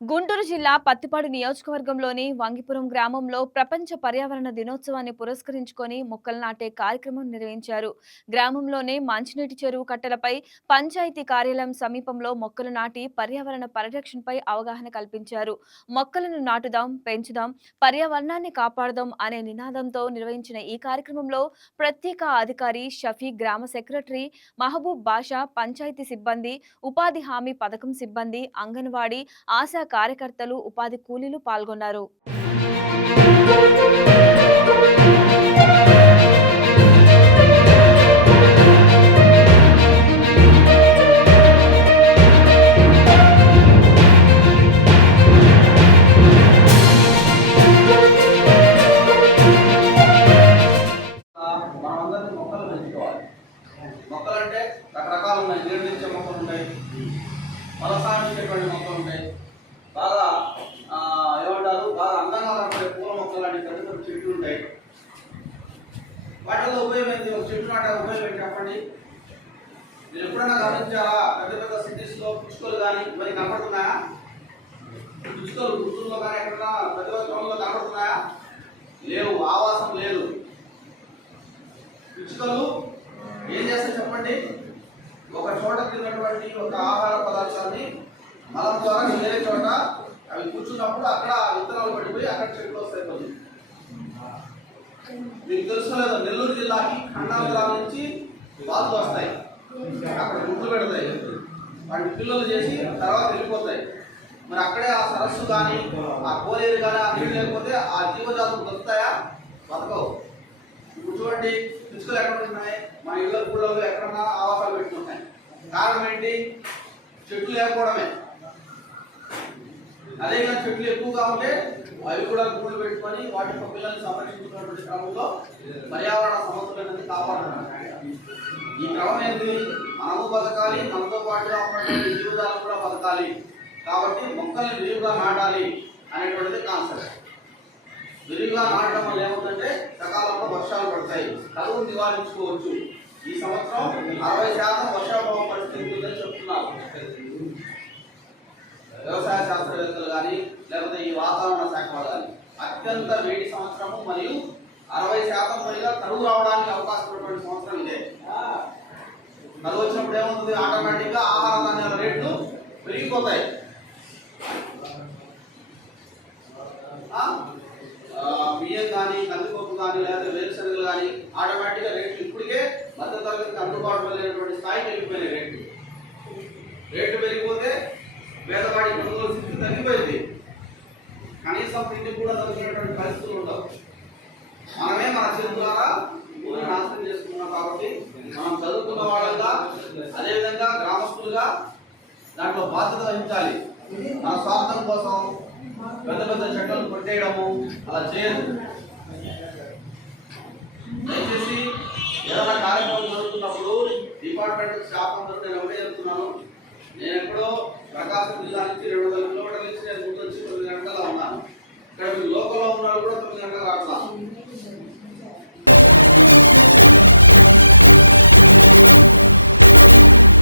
గుంటూరు జిల్లా పత్తిపాడు నియోజకవర్గంలోని వంగిపురం గ్రామంలో ప్రపంచ పర్యావరణ దినోత్సవాన్ని పురస్కరించుకొని మొక్కలు నాటే కార్యక్రమం నిర్వహించారు. గ్రామంలోని మంచినీటి చెరువు కట్టలపై పంచాయతీ కార్యాలయం సమీపంలో మొక్కలు నాటి పర్యావరణ పరిరక్షణపై అవగాహన కల్పించారు. మొక్కలను నాటుదాం, పెంచుదాం, పర్యావరణాన్ని కాపాడుదాం అనే నినాదంతో నిర్వహించిన ఈ కార్యక్రమంలో ప్రత్యేక అధికారి షఫీ, గ్రామ సెక్రటరీ మహబూబ్ బాషా, పంచాయతీ సిబ్బంది, ఉపాధి హామీ పథకం సిబ్బంది, అంగన్వాడీ, ఆశా కార్యకర్తలు, ఉపాధి కూలీలు పాల్గొన్నారు. మనమందరినీ మొక్కలు పెంచుకోవాలి. మొక్కలంటే రకరకాలు ఉన్నాయి. నీళ్ళనిచ్చే మొక్కలు ఉంటాయి, ఫలసాయం ఇచ్చేటువంటి మొక్కలు ఉంటాయి, బాగా ఏమంటారు బాగా అందంగా కనపడే పూల మొక్కలు లాంటి పెద్ద పెద్ద చెట్లు ఉంటాయి. వాటిలో ఉపయోగం ఏంటి? ఒక చెట్టు నాటే ఉపయోగం ఏంటి చెప్పండి. మీరు ఎప్పుడైనా గమనించారా? పెద్ద పెద్ద సిటీస్లో పిచ్చుకలు కానీ ఇవన్నీ కనపడుతున్నాయా? పిచ్చుకలు గుర్తుల్లో కానీ ఎక్కడన్నా పెద్ద పెద్ద టౌన్లో కనపడుతున్నాయా? లేవు, ఆవాసం లేదు. పిచ్చుకలు ఏం చేస్తాయి చెప్పండి? ఒక చోట తిన్నటువంటి ఒక ఆహార పదార్థాన్ని మలం ద్వారా వేరే చోట అవి కూర్చున్నప్పుడు అక్కడ విత్తనాలు పడిపోయి అక్కడ చెట్లు వస్తాయి. కొన్ని మీకు తెలుసుకోలేదు, నెల్లూరు జిల్లాకి ఖండాంధ్ర నుంచి బాతులు వస్తాయి, అక్కడ గుడ్లు పెడతాయి, వాటి పిల్లలు చేసి తర్వాత వెళ్ళిపోతాయి. మరి అక్కడే ఆ సరస్సు కానీ ఆ కోలేరు కానీ ఆ నీళ్ళు లేకపోతే ఆ జీవజాతులు దొరుకుతాయా? బతకవు. ఇప్పుడు చూడండి, పిచ్చుకలు ఎక్కడ ఉన్నాయి? మా ఇళ్ళ ఊళ్ళలో ఎక్కడన్నా ఆవాసాలు పెట్టుకుంటాయి. కారణం ఏంటి? చెట్లు లేకపోవడమే. అదేవిధంగా చెట్లు ఎక్కువగా ఉంటే అవి కూడా గూళ్ళు పెట్టుకొని వాటి పిల్లల్ని సంరక్షించుకున్నటువంటి క్రమంలో పర్యావరణ సమతుల్యతని కాపాడుతున్నారు. ఈ క్రమం ఏంటి? మనము బతకాలి, మనతో పాటుగా ఉన్నటువంటి జీవితాలు కూడా బతకాలి. కాబట్టి మొక్కల్ని విరివిగా నాటాలి అనేటువంటిది కాన్సెప్ట్. విరివిగా నాటడం వల్ల ఏమవుతుందంటే సకాలంలో వర్షాలు పడతాయి, కరువును నివారించుకోవచ్చు. ఈ సంవత్సరం 60% వర్షాభావ పరిస్థితి ఉందని చెప్తున్నారు వ్యవసాయ శాస్త్రవేత్తలు కానీ లేకపోతే ఈ వాతావరణ శాఖ వాళ్ళు కానీ. అత్యంత వేడి సంవత్సరము మరియు 60% పైగా కరువు రావడానికి అవకాశం ఉన్నటువంటి సంవత్సరం ఇదే. కరువు వచ్చినప్పుడు ఏమవుతుంది? ఆటోమేటిక్గా ఆహార ధాన్యాల రేట్లు పెరిగిపోతాయి. బియ్యం కానీ, కందిపప్పు కానీ, లేకపోతే వేరుశనగలు కానీ ఆటోమేటిక్గా రేట్లు ఇప్పటికే మధ్యతరగతికి అందుబాటులో లేనటువంటి స్థాయికి వెళ్ళిపోయినాయి. రేట్లు పెరిగిపోతే పేదవాడి కొనుగోలు స్థితి తగ్గిపోయింది. కనీసం తిండి కూడా దొరికినటువంటి పరిస్థితులు ఉండవు. మనమే మన చేతులారా భూమిని నాశనం చేసుకున్నాం. కాబట్టి మనం చదువుకున్న వాళ్ళంగా, అదేవిధంగా గ్రామస్తులుగా దాంట్లో బాధ్యత వహించాలి. మన స్వార్థం కోసం పెద్ద పెద్ద చెట్లను కొట్టేయడము అలా చేయదు. దయచేసి ఏదైనా కార్యక్రమం జరుగుతున్నప్పుడు డిపార్ట్మెంట్ స్టాఫ్ అందరూ నేను ఒకటే చెప్తున్నాను. నేను ఎక్కడో ప్రకాశం జిల్లా నుంచి 2